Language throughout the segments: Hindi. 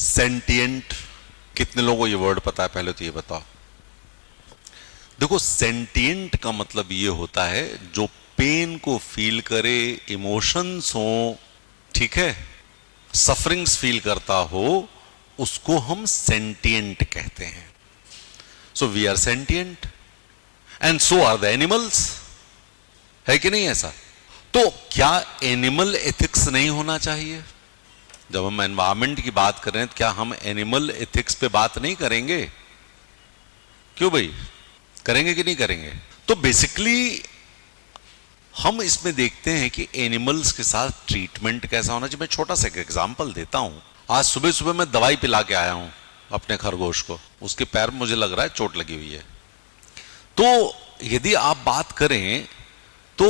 सेंटिएंट, कितने लोगों को ये वर्ड पता है? पहले तो ये बताओ। देखो, सेंटिएंट का मतलब ये होता है जो पेन को फील करे, इमोशंस हो, ठीक है, सफरिंग्स फील करता हो, उसको हम सेंटिएंट कहते हैं। So we are sentient and so are the animals, है कि नहीं ऐसा? तो क्या एनिमल एथिक्स नहीं होना चाहिए? जब हम एनवायरमेंट की बात कर रहे हैं तो क्या हम एनिमल एथिक्स पे बात नहीं करेंगे? क्यों भाई, करेंगे कि नहीं करेंगे? तो बेसिकली हम इसमें देखते हैं कि एनिमल्स के साथ ट्रीटमेंट कैसा होना चाहिए। मैं छोटा सा एक एग्जांपल देता हूं। आज सुबह सुबह मैं दवाई पिला के आया हूं अपने खरगोश को, उसके पैर में मुझे लग रहा है चोट लगी हुई है। तो यदि आप बात करें तो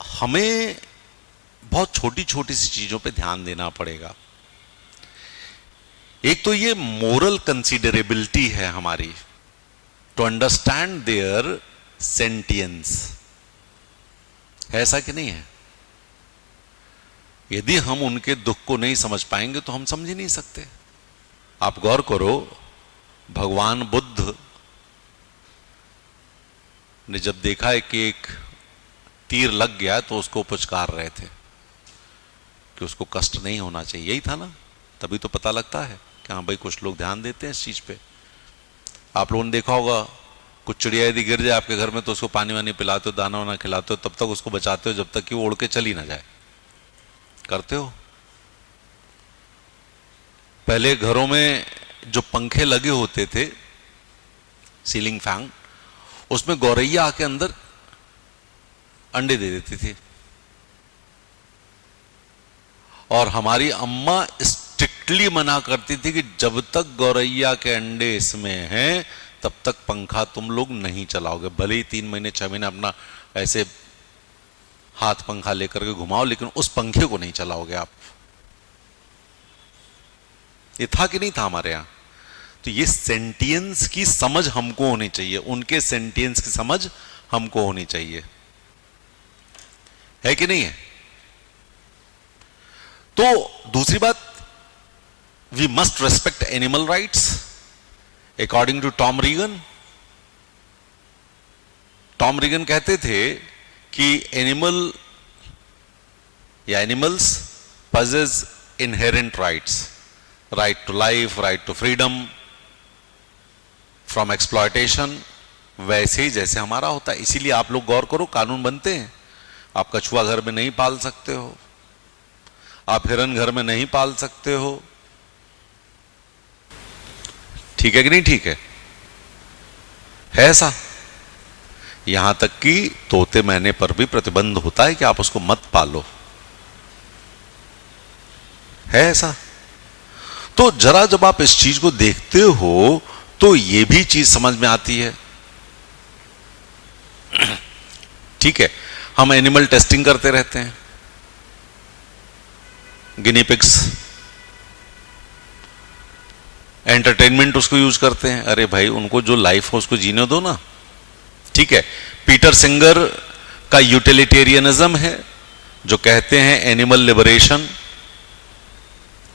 हमें बहुत छोटी छोटी सी चीजों पे ध्यान देना पड़ेगा। एक तो ये मोरल कंसीडरेबिलिटी है हमारी, टू अंडरस्टैंड देयर सेंटियंस, है ऐसा कि नहीं है? यदि हम उनके दुख को नहीं समझ पाएंगे तो हम समझ ही नहीं सकते। आप गौर करो, भगवान बुद्ध ने जब देखा है कि एक तीर लग गया तो उसको पुचकार रहे थे कि उसको कष्ट नहीं होना चाहिए, यही था ना? तभी तो पता लगता है कि हाँ भाई, कुछ लोग ध्यान देते हैं इस चीज पे। आप लोगों ने देखा होगा, कुछ चिड़िया यदि गिर जाए आपके घर में तो उसको पानी वानी पिलाते हो, दाना वाना खिलाते हो, तब तक उसको बचाते हो जब तक कि वो उड़ के चली ना जाए। करते हो? पहले घरों में जो पंखे लगे होते थे, सीलिंग फैन, उसमें गौरैया आके अंदर अंडे दे देती थी, और हमारी अम्मा स्ट्रिक्टली मना करती थी कि जब तक गौरैया के अंडे इसमें हैं तब तक पंखा तुम लोग नहीं चलाओगे। भले ही 3 महीने 6 महीने अपना ऐसे हाथ पंखा लेकर के घुमाओ, लेकिन उस पंखे को नहीं चलाओगे आप। ये था कि नहीं था हमारे यहां? तो ये सेंटियंस की समझ हमको होनी चाहिए, उनके सेंटियंस की समझ हमको होनी चाहिए, है कि नहीं है? तो दूसरी बात, we must respect animal rights according to Tom Regan. Tom Regan कहते थे कि एनिमल या animals possess inherent rights, right to life, right to freedom from exploitation, वैसे ही जैसे हमारा होता है। इसीलिए आप लोग गौर करो, कानून बनते हैं। आप कछुआ घर में नहीं पाल सकते हो, आप हिरन घर में नहीं पाल सकते हो, ठीक है कि नहीं? ठीक है ऐसा। यहां तक कि तोते मैने पर भी प्रतिबंध होता है कि आप उसको मत पालो, है ऐसा। तो जरा जब आप इस चीज को देखते हो तो ये भी चीज समझ में आती है, ठीक है। हम एनिमल टेस्टिंग करते रहते हैं, गिनी पिग्स, एंटरटेनमेंट उसको यूज करते हैं। अरे भाई, उनको जो लाइफ हो उसको जीने दो ना, ठीक है। पीटर सिंगर का यूटिलिटेरियनिज्म है जो कहते हैं एनिमल लिबरेशन।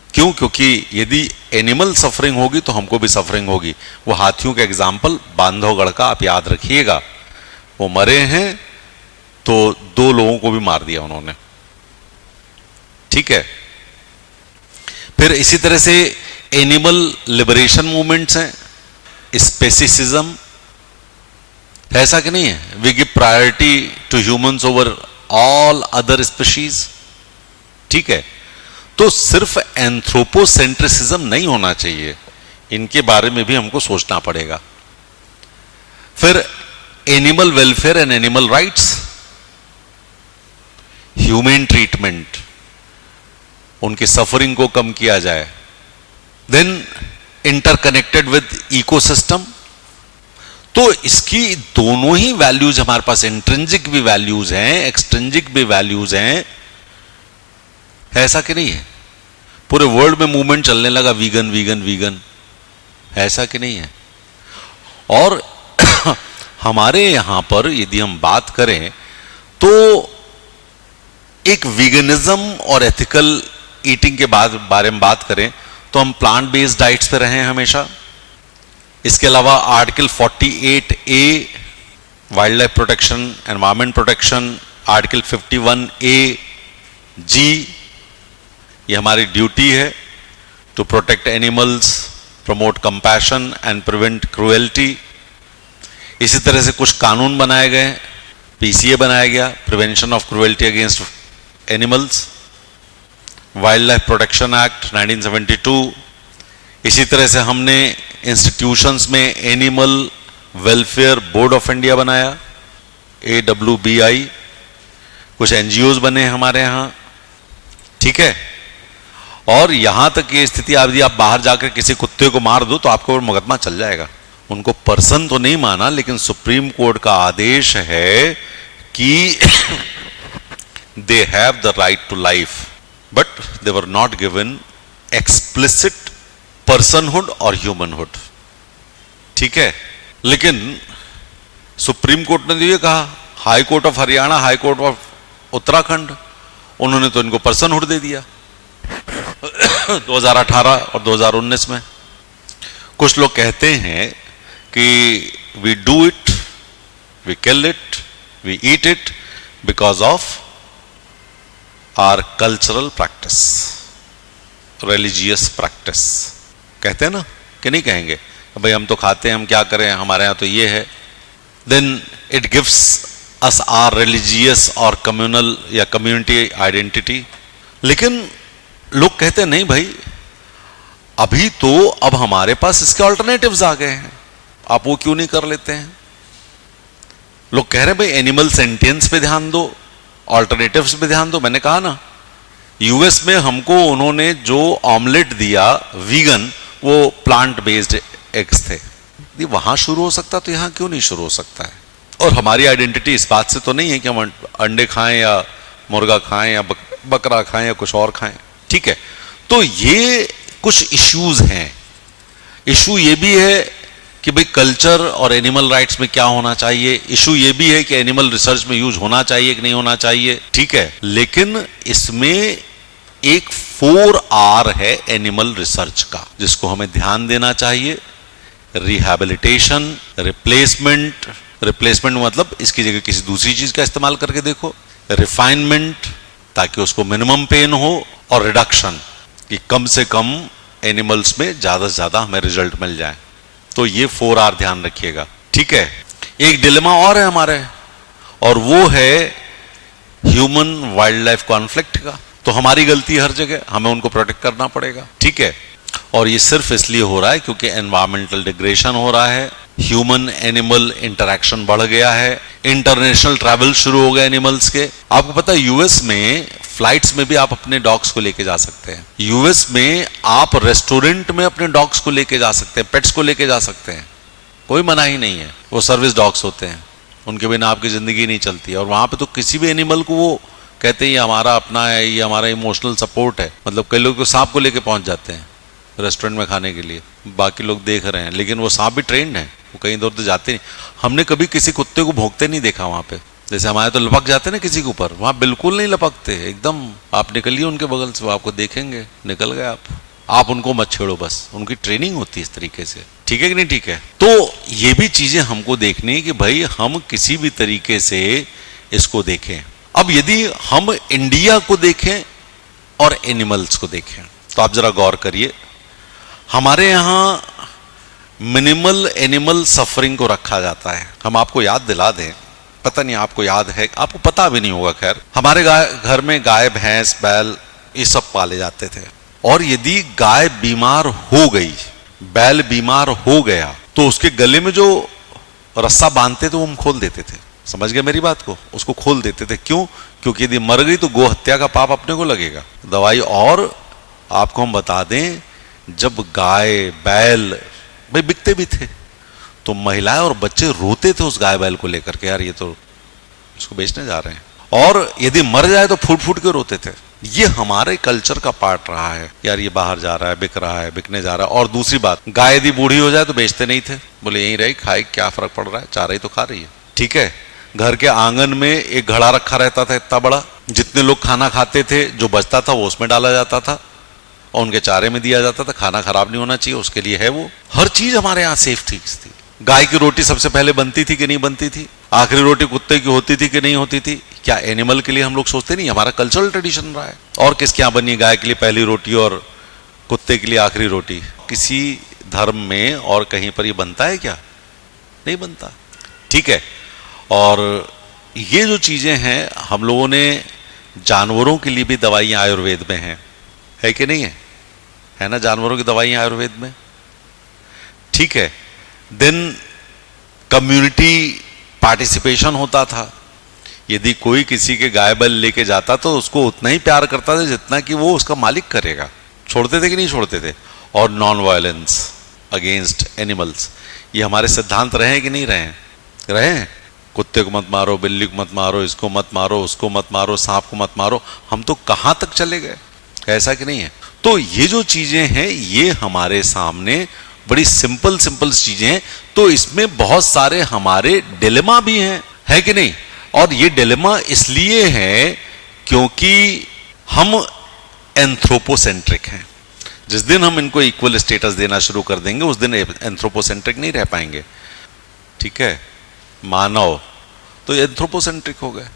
क्यों? क्योंकि यदि एनिमल सफरिंग होगी तो हमको भी सफरिंग होगी। वो हाथियों का एग्जाम्पल बांधवगढ़ का आप याद रखिएगा, वो मरे हैं तो 2 लोगों को भी मार दिया उन्होंने, ठीक है। फिर इसी तरह से एनिमल लिबरेशन मूवमेंट्स हैं, स्पेसिसिज्म, ऐसा कि नहीं है? We give priority to humans over all other species, ठीक है। तो सिर्फ एंथ्रोपोसेंट्रिसिज्म नहीं होना चाहिए, इनके बारे में भी हमको सोचना पड़ेगा। फिर animal welfare and animal rights, humane treatment, उनकी सफरिंग को कम किया जाए। Then interconnected with ecosystem. तो इसकी दोनों ही वैल्यूज हमारे पास, इंट्रिंसिक भी वैल्यूज हैं, एक्सट्रिंसिक भी वैल्यूज हैं, ऐसा कि नहीं है? पूरे वर्ल्ड में मूवमेंट चलने लगा वीगन वीगन वीगन, ऐसा कि नहीं है? और हमारे यहां पर यदि हम बात करें तो एक वीगनिज्म और एथिकल ईटिंग के बारे में बात करें तो हम प्लांट बेस्ड डाइट्स पे रहे हैं हमेशा। इसके अलावा article 48A wildlife protection, environment protection, article 51A G, ये हमारी ड्यूटी है to protect animals, promote compassion and prevent cruelty. इसी तरह से कुछ कानून बनाए गए, PCA बनाया गया, prevention of cruelty against animals, wild life protection act 1972। इसी तरह से हमने इंस्टीट्यूशंस में animal welfare board of India बनाया, AWBI। कुछ NGOs बने हमारे यहाँ, ठीक है। और यहां तक ये स्थिति यदि आप बाहर जाकर किसी कुत्ते को मार दो तो आपको मुकदमा चल जाएगा। उनको पर्सन तो नहीं माना, लेकिन सुप्रीम कोर्ट का आदेश है कि they have the right to life, but they were not given explicit personhood और ह्यूमनहुड, ठीक है। लेकिन सुप्रीम कोर्ट ने तो ये कहा, high court of Haryana, high court of Uttarakhand, उन्होंने तो इनको पर्सनहुड दे दिया 2018 और 2019 में। कुछ लोग कहते हैं कि we do it, we kill it, we eat it because of our cultural practice, religious practice. कहते हैं ना कि नहीं कहेंगे भाई हम तो खाते हैं, हम क्या करें, हमारे यहां तो ये है। Then it gives us our religious और कम्युनल या कम्युनिटी आइडेंटिटी। लेकिन लोग कहते हैं नहीं भाई, अभी तो अब हमारे पास इसके ऑल्टरनेटिव्स आ गए हैं, आप वो क्यों नहीं कर लेते हैं। लोग कह रहे हैं भाई एनिमल सेंटियंस पे ध्यान दो, ऑल्टरनेटिव्स पे ध्यान दो। मैंने कहा ना, यूएस में हमको उन्होंने जो ऑमलेट दिया वीगन, वो प्लांट बेस्ड एग्स थे। वहां शुरू हो सकता तो यहां क्यों नहीं शुरू हो सकता है। और हमारी आइडेंटिटी इस बात से तो नहीं है कि हम अंडे खाएं या मुर्गा खाएं या बकरा खाएं या कुछ और खाएं, ठीक है। तो ये कुछ इश्यूज हैं। इशू ये भी है कि भाई कल्चर और एनिमल राइट्स में क्या होना चाहिए, इशू ये भी है कि एनिमल रिसर्च में यूज होना चाहिए कि नहीं होना चाहिए, ठीक है। लेकिन इसमें एक 4R है एनिमल रिसर्च का, जिसको हमें ध्यान देना चाहिए। रिहैबिलिटेशन, रिप्लेसमेंट, रिप्लेसमेंट मतलब इसकी जगह किसी दूसरी चीज का इस्तेमाल करके देखो। रिफाइनमेंट, ताकि उसको मिनिमम पेन हो। और रिडक्शन, कि कम से कम एनिमल्स में ज्यादा से ज्यादा हमें रिजल्ट मिल जाए। तो ये 4R ध्यान रखिएगा, ठीक है। एक डिलेमा और है हमारे, और वो है ह्यूमन वाइल्ड लाइफ कॉन्फ्लिक्ट का। तो हमारी गलती हर जगह, हमें उनको प्रोटेक्ट करना पड़ेगा, ठीक है। और ये सिर्फ इसलिए हो रहा है क्योंकि एनवायरमेंटल डिग्रेडेशन हो रहा है, ह्यूमन एनिमल इंटरैक्शन बढ़ गया है, इंटरनेशनल ट्रैवल शुरू हो गए एनिमल्स के। आपको पता है यूएस में फ्लाइट्स में भी आप अपने डॉग्स को लेके जा सकते हैं। यूएस में आप रेस्टोरेंट में अपने डॉग्स को लेके जा सकते हैं, पेट्स को लेके जा सकते हैं, कोई मना ही नहीं है। वो सर्विस डॉग्स होते हैं, उनके बिना आपकी जिंदगी नहीं चलती है। और वहां पे तो किसी भी एनिमल को वो कहते हैं ये हमारा अपना है, ये हमारा इमोशनल सपोर्ट है। मतलब कई लोग तो सांप को लेके पहुंच जाते हैं रेस्टोरेंट में खाने के लिए, बाकी लोग देख रहे हैं, लेकिन वो सांप भी ट्रेंड है, वो कहीं दूर तो जाते नहीं। हमने कभी किसी कुत्ते को भौंकते नहीं देखा वहां पे। जैसे हमारे तो लपक जाते हैं ना किसी के ऊपर, वहां बिल्कुल नहीं लपकते, एकदम आप निकलिए उनके बगल से, वो आपको देखेंगे, निकल गए आप उनको मत छेड़ो, बस उनकी ट्रेनिंग होती है इस तरीके से, ठीक है कि नहीं, ठीक है। तो ये भी चीजें हमको देखनी है कि भाई हम किसी भी तरीके से इसको देखें। अब यदि हम इंडिया को देखें और एनिमल्स को देखें तो आप जरा गौर करिए, हमारे यहां मिनिमल एनिमल सफरिंग को रखा जाता है। हम आपको याद दिला दें, पता नहीं आपको याद है, आपको पता भी नहीं होगा, खैर हमारे घर में गाय, भैंस, बैल ये सब पाले जाते थे। और यदि गाय बीमार हो गई, बैल बीमार हो गया, तो उसके गले में जो रस्सा बांधते थे वो हम खोल देते थे। समझ गए मेरी बात को, उसको खोल देते थे। क्यों? क्योंकि यदि मर गई तो गो हत्या का पाप अपने को लगेगा, दवाई। और आपको हम बता दें, जब गाय बैल भाई बिकते भी थे तो महिलाएं और बच्चे रोते थे उस गाय बैल को लेकर के, यार ये तो इसको बेचने जा रहे हैं। और यदि मर जाए तो फूट फूट के रोते थे। ये हमारे कल्चर का पार्ट रहा है, यार ये बाहर जा रहा है, बिक रहा है, बिकने जा रहा है। और दूसरी बात, गाय यदि बूढ़ी हो जाए तो बेचते नहीं थे, बोले यहीं रही, खाए, क्या फर्क पड़ रहा है, चारा ही तो खा रही है, ठीक है। घर के आंगन में एक घड़ा रखा रहता था इतना बड़ा, जितने लोग खाना खाते थे जो बचता था वो उसमें डाला जाता था, और उनके चारे में दिया जाता था, खाना खराब नहीं होना चाहिए उसके लिए है वो। हर चीज हमारे यहाँ सेफ थी। गाय की रोटी सबसे पहले बनती थी कि नहीं बनती थी? आखिरी रोटी कुत्ते की होती थी कि नहीं होती थी? क्या एनिमल के लिए हम लोग सोचते नहीं? हमारा कल्चरल ट्रेडिशन रहा है। और किसके यहाँ बनी? गाय के लिए पहली रोटी और कुत्ते के लिए आखिरी रोटी। किसी धर्म में और कहीं पर ये बनता है क्या? नहीं बनता। ठीक है। और ये जो चीजें हैं हम लोगों ने, जानवरों के लिए भी दवाइयां आयुर्वेद में हैं, है कि नहीं है? है ना, जानवरों की दवाइयां आयुर्वेद में। ठीक है। देन कम्युनिटी पार्टिसिपेशन होता था। यदि कोई किसी के गाय बैल लेके जाता तो उसको उतना ही प्यार करता था जितना कि वो उसका मालिक करेगा। छोड़ते थे कि नहीं छोड़ते थे? और नॉन वायलेंस अगेंस्ट एनिमल्स, ये हमारे सिद्धांत रहे हैं कि नहीं रहे हैं? रहे हैं। कुत्ते को मत मारो, बिल्ली को मत मारो, इसको मत मारो, उसको मत मारो, सांप को मत मारो। हम तो कहां तक चले गए, ऐसा कि नहीं है? तो ये जो चीजें हैं ये हमारे सामने बड़ी सिंपल सिंपल चीजें हैं। तो इसमें बहुत सारे हमारे डिलेमा भी हैं, है कि नहीं? और ये डिलेमा इसलिए है क्योंकि हम एंथ्रोपोसेंट्रिक हैं। जिस दिन हम इनको इक्वल स्टेटस देना शुरू कर देंगे उस दिन एंथ्रोपोसेंट्रिक नहीं रह पाएंगे। ठीक है, मानव तो एंथ्रोपोसेंट्रिक हो गए।